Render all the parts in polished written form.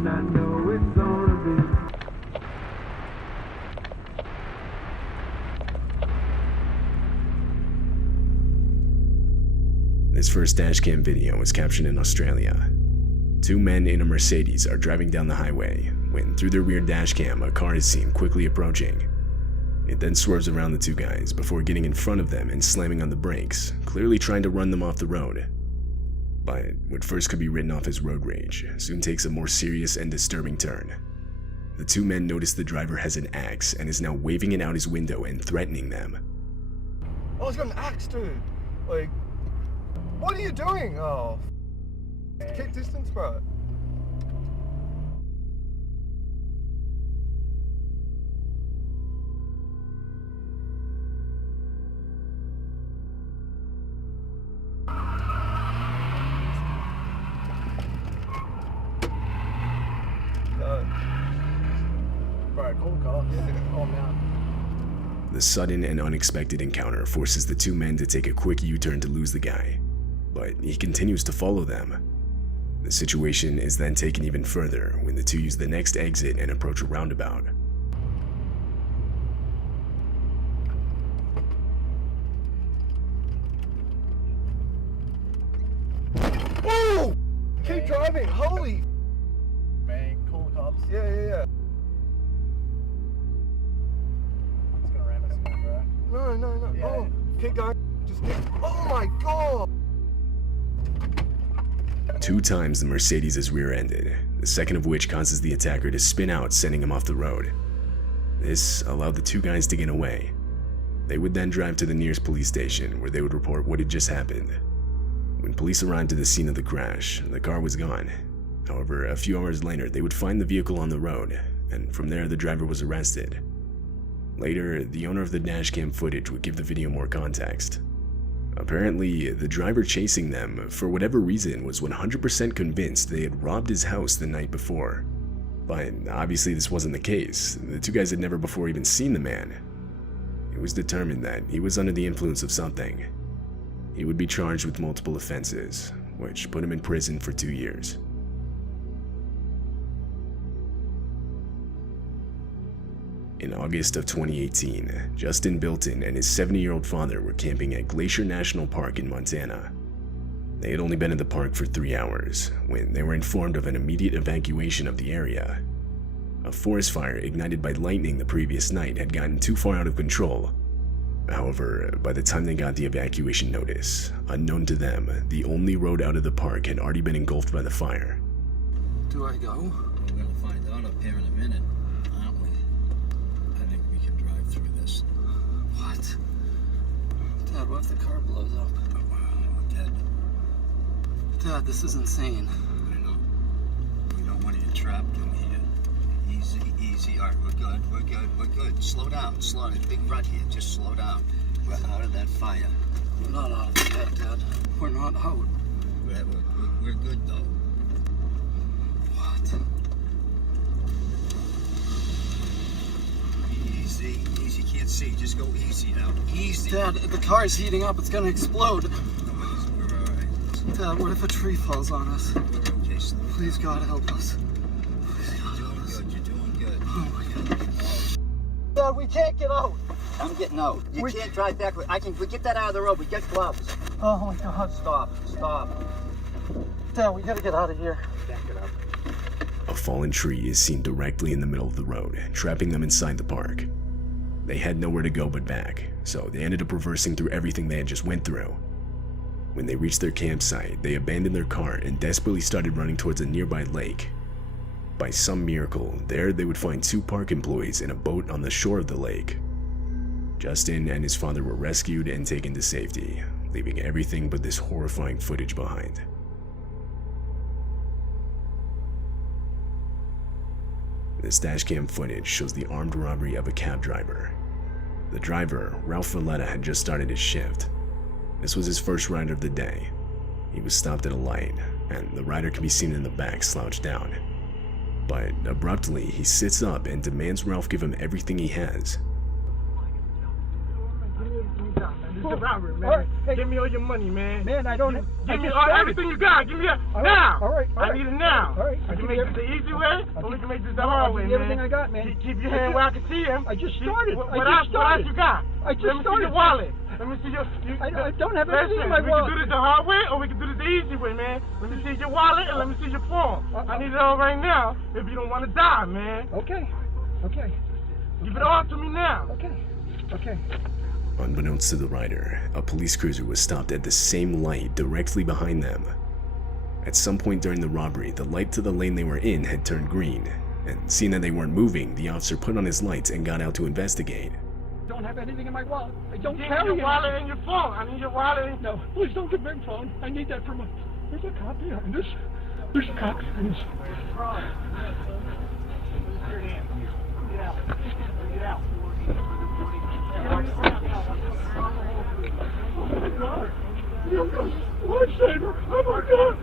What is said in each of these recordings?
and I know it's gonna be. This first dashcam video was captured in Australia. Two men in a Mercedes are driving down the highway when, through their rear dashcam, a car is seen quickly approaching. It then swerves around the two guys before getting in front of them and slamming on the brakes, clearly trying to run them off the road. But what first could be written off as road rage soon takes a more serious and disturbing turn. The two men notice the driver has an axe and is now waving it out his window and threatening them. Oh, he's got an axe, dude. Like, what are you doing? Oh, keep distance, bro. Bro, call the cops. Yeah, calm down. The sudden and unexpected encounter forces the two men to take a quick U-turn to lose the guy, but he continues to follow them. The situation is then taken even further when the two use the next exit and approach a roundabout. Whoa! Keep driving, holy! Man, call the cops. Yeah. It's gonna ram us again, bro. No. Yeah. Oh, keep going. Just keep. Oh my god! 2 times the Mercedes is rear-ended, the second of which causes the attacker to spin out, sending him off the road. This allowed the two guys to get away. They would then drive to the nearest police station where they would report what had just happened. When police arrived to the scene of the crash, the car was gone. However, a few hours later, they would find the vehicle on the road, and from there the driver was arrested. Later, the owner of the dashcam footage would give the video more context. Apparently, the driver chasing them, for whatever reason, was 100% convinced they had robbed his house the night before. But obviously this wasn't the case. The two guys had never before even seen the man. It was determined that he was under the influence of something. He would be charged with multiple offenses, which put him in prison for 2 years. In August of 2018, Justin Bilton and his 70-year-old father were camping at Glacier National Park in Montana. They had only been at the park for 3 hours when they were informed of an immediate evacuation of the area. A forest fire ignited by lightning the previous night had gotten too far out of control. However, by the time they got the evacuation notice, unknown to them, the only road out of the park had already been engulfed by the fire. Do I go? We're gonna find out up here in a minute, aren't we? I think we can drive through this. What? Dad, what if the car blows up? Oh, Ted, Dad, this is insane. I know. We don't want you trapped in here. Easy. All right, we're good. Slow down. There's a big rut here. Just slow down. We're out of that fire. We're not out of the bed, Dad. We're not out. We're good, though. What? Easy. Can't see. Just go easy now. Easy. Dad, the car's heating up. It's gonna explode. We're all right. Dad, what if a tree falls on us? We're okay. Slow down. Please, God, help us. You're doing good. Oh my God. Dad, we can't get out. I'm getting out. You can't drive back. We get that out of the road. We get gloves. Oh my God. Stop. Dad, we gotta get out of here. Back it up. A fallen tree is seen directly in the middle of the road, trapping them inside the park. They had nowhere to go but back, so they ended up reversing through everything they had just went through. When they reached their campsite, they abandoned their car and desperately started running towards a nearby lake. By some miracle, there they would find 2 park employees in a boat on the shore of the lake. Justin and his father were rescued and taken to safety, leaving everything but this horrifying footage behind. This dashcam footage shows the armed robbery of a cab driver. The driver, Ralph Valletta, had just started his shift. This was his first ride of the day. He was stopped at a light, and the rider can be seen in the back slouched down. But abruptly, he sits up and demands Ralph give him everything he has. This is a robbery, man. Hey. Give me all your money, man. Man, I don't. Give me everything you got. Give me that now. All right. I need it now. All right. I can make this the easy way. way, or we can make this the hard way, man. Everything I got, man. Keep your hand where I can see him. I just started. What else you got? I just Let me see started. your wallet. Let me see your... I don't have anything in my We wallet. can do this the hard way, or we can do this the easy way, man. Let me see your wallet, and let me see your phone. I need it all right now, if you don't want to die, man. Okay. Give it all to me now. Okay. Unbeknownst to the rider, a police cruiser was stopped at the same light directly behind them. At some point during the robbery, the light to the lane they were in had turned green, and seeing that they weren't moving, the officer put on his lights and got out to investigate. I don't have anything in my wallet. I don't Give me carry your it. wallet and your phone. I need your wallet. No, please don't give me my phone. I need that for my... There's a cop behind us. There's a cop behind us. Lifesaver! Oh my God!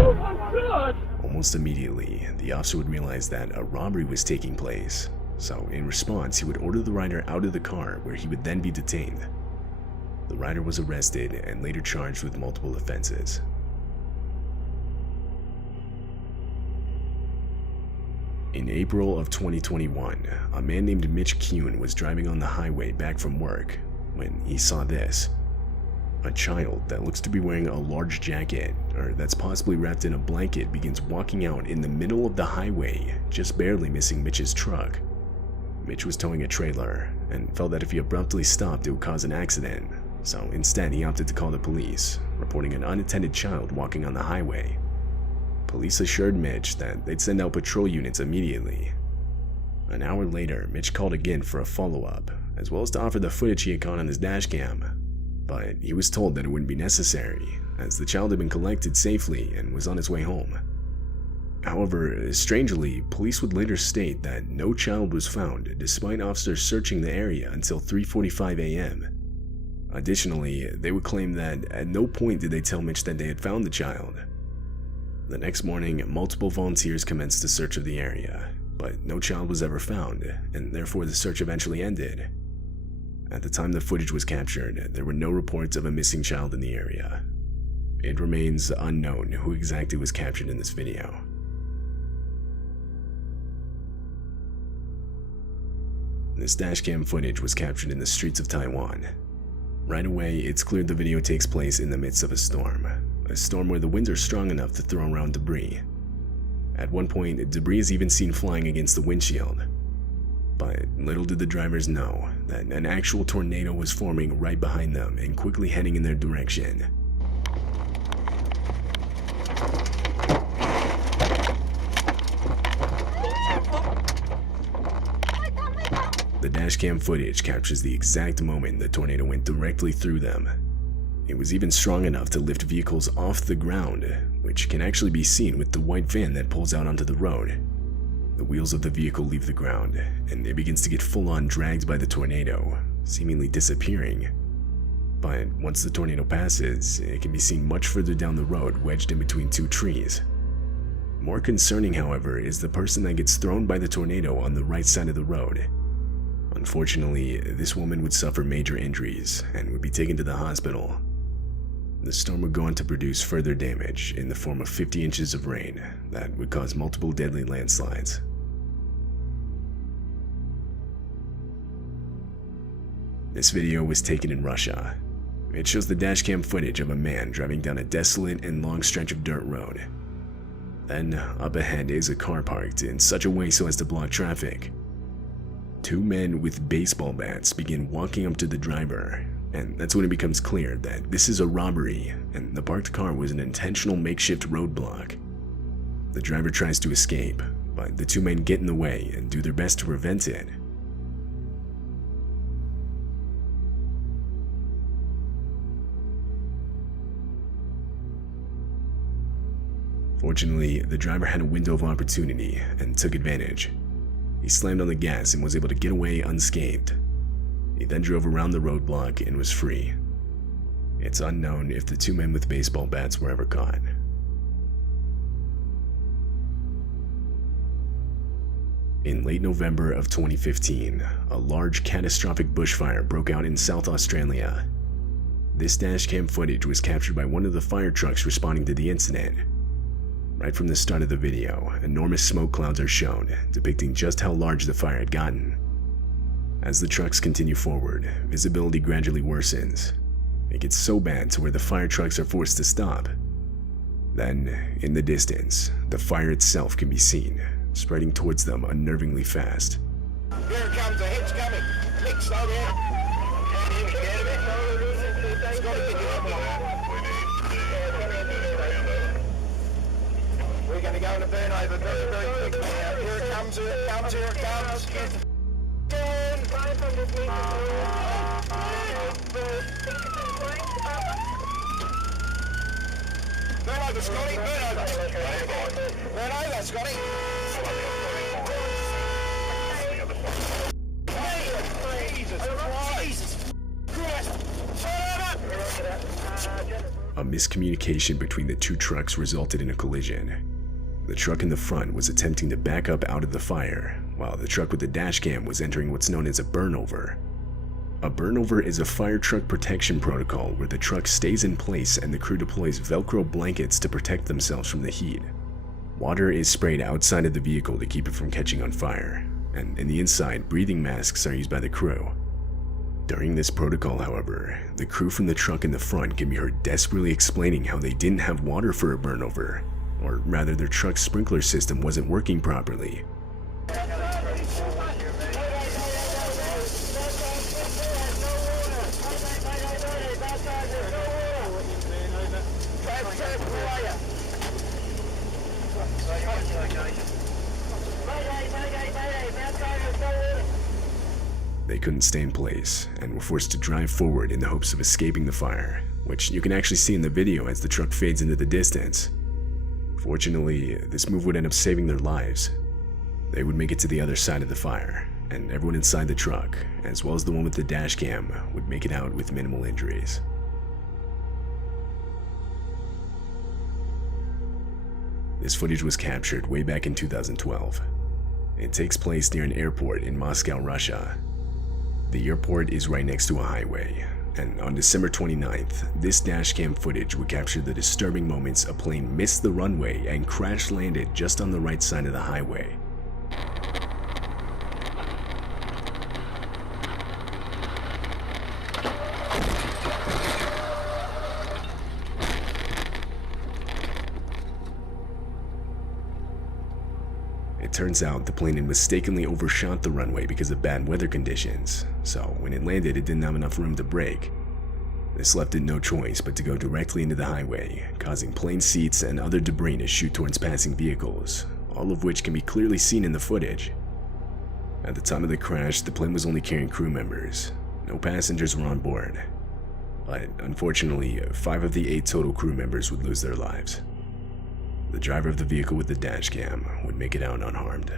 Oh my God! Almost immediately, the officer would realize that a robbery was taking place, so in response, he would order the rider out of the car where he would then be detained. The rider was arrested and later charged with multiple offenses. In April of 2021, a man named Mitch Kuhn was driving on the highway back from work when he saw this. A child that looks to be wearing a large jacket, or that's possibly wrapped in a blanket, begins walking out in the middle of the highway, just barely missing Mitch's truck. Mitch was towing a trailer and felt that if he abruptly stopped, it would cause an accident, so instead he opted to call the police, reporting an unattended child walking on the highway. Police assured Mitch that they'd send out patrol units immediately. An hour later, Mitch called again for a follow-up, as well as to offer the footage he had caught on his dashcam, but he was told that it wouldn't be necessary, as the child had been collected safely and was on its way home. However, strangely, police would later state that no child was found despite officers searching the area until 3:45 a.m. Additionally, they would claim that at no point did they tell Mitch that they had found the child. The next morning, multiple volunteers commenced a search of the area, but no child was ever found, and therefore the search eventually ended. At the time the footage was captured, there were no reports of a missing child in the area. It remains unknown who exactly was captured in this video. This dashcam footage was captured in the streets of Taiwan. Right away, it's clear the video takes place in the midst of a storm where the winds are strong enough to throw around debris. At one point, debris is even seen flying against the windshield. But little did the drivers know that an actual tornado was forming right behind them and quickly heading in their direction. The dashcam footage captures the exact moment the tornado went directly through them. It was even strong enough to lift vehicles off the ground, which can actually be seen with the white van that pulls out onto the road. The wheels of the vehicle leave the ground, and it begins to get full-on dragged by the tornado, seemingly disappearing. But once the tornado passes, it can be seen much further down the road, wedged in between two trees. More concerning, however, is the person that gets thrown by the tornado on the right side of the road. Unfortunately, this woman would suffer major injuries and would be taken to the hospital. The storm would go on to produce further damage in the form of 50 inches of rain that would cause multiple deadly landslides. This video was taken in Russia. It shows the dashcam footage of a man driving down a desolate and long stretch of dirt road. Then, up ahead is a car parked in such a way so as to block traffic. Two men with baseball bats begin walking up to the driver, and that's when it becomes clear that this is a robbery and the parked car was an intentional makeshift roadblock. The driver tries to escape, but the two men get in the way and do their best to prevent it. Fortunately, the driver had a window of opportunity and took advantage. He slammed on the gas and was able to get away unscathed. He then drove around the roadblock and was free. It's unknown if the two men with baseball bats were ever caught. In late November of 2015, a large catastrophic bushfire broke out in South Australia. This dashcam footage was captured by one of the fire trucks responding to the incident. Right from the start of the video, enormous smoke clouds are shown, depicting just how large the fire had gotten. As the trucks continue forward, visibility gradually worsens. It gets so bad to where the fire trucks are forced to stop. Then, in the distance, the fire itself can be seen, spreading towards them unnervingly fast. Here it comes, the hitch coming. Nick, slow down. Can't hear me, get a bit. It's got to get you up. We're going to go in a burn over very, very quickly now. Here it comes, here it comes, here it comes. Burn! 500 meters. Burn over, Scotty, burn over. Burn over, Scotty. Jesus Christ! A miscommunication between the two trucks resulted in a collision. The truck in the front was attempting to back up out of the fire, while the truck with the dashcam was entering what's known as a burnover. A burnover is a fire truck protection protocol where the truck stays in place and the crew deploys Velcro blankets to protect themselves from the heat. Water is sprayed outside of the vehicle to keep it from catching on fire, and in the inside, breathing masks are used by the crew. During this protocol, however, the crew from the truck in the front can be heard desperately explaining how they didn't have water for a burnover, or rather their truck's sprinkler system wasn't working properly. They couldn't stay in place and were forced to drive forward in the hopes of escaping the fire, which you can actually see in the video as the truck fades into the distance. Fortunately, this move would end up saving their lives. They would make it to the other side of the fire, and everyone inside the truck, as well as the one with the dash cam, would make it out with minimal injuries. This footage was captured way back in 2012. It takes place near an airport in Moscow, Russia. The airport is right next to a highway, and on December 29th, this dashcam footage would capture the disturbing moments a plane missed the runway and crash landed just on the right side of the highway. It turns out the plane had mistakenly overshot the runway because of bad weather conditions, so when it landed it didn't have enough room to brake. This left it no choice but to go directly into the highway, causing plane seats and other debris to shoot towards passing vehicles, all of which can be clearly seen in the footage. At the time of the crash, the plane was only carrying crew members. No passengers were on board. But unfortunately, 5 of the 8 total crew members would lose their lives. The driver of the vehicle with the dashcam would make it out unharmed.